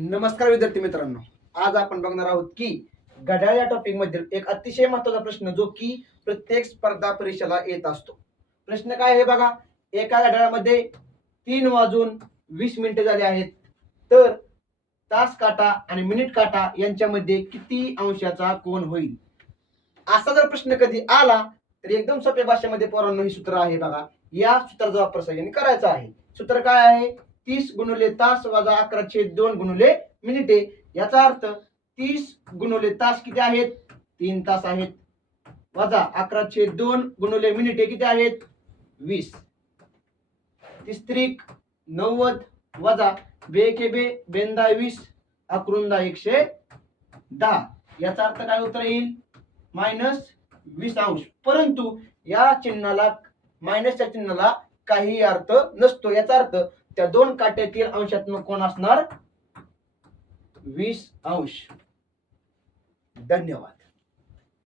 नमस्कार विद्यार्थी मित्रांनो, आज आपण बघणार आहोत की घड्याळ या टॉपिक मधील एक अतिशय महत्त्वाचा प्रश्न जो की प्रत्येक स्पर्धा परीक्षेला येत असतो. प्रश्न काय आहे बघा, एका घड्याळामध्ये 3:20 झाले आहेत, तर तास काटा आणि मिनिट काटा यांच्यामध्ये किती अंशाचा कोन होईल. असा जर प्रश्न कधी आला तर एकदम सोप्या भाषेमध्ये पोरांनो हे सूत्र आहे बघा. या सूत्राचा वापर सगळ्यांनी करायचा आहे. सूत्र काय आहे, 30 गुणिले तास वजा 11/2 गुणिले मिनिटे. याचा अर्थ 30 गुणिले तास किती आहेत, 3 तास आहेत, वजा 11/2 गुणिले मिनिटे किती आहेत, 20. 30 90 वजा 2 के 2 बेंदा 20 अकरुंदा 110. याचा अर्थ काय उत्तर येईल, -20 अंश. परंतु या चिन्हाला, मायनसच्या चिन्हाला काही अर्थ नसतो. याचा अर्थ त्या दोन काट्यातील अंशात्मक कोण असणार 20 अंश. धन्यवाद.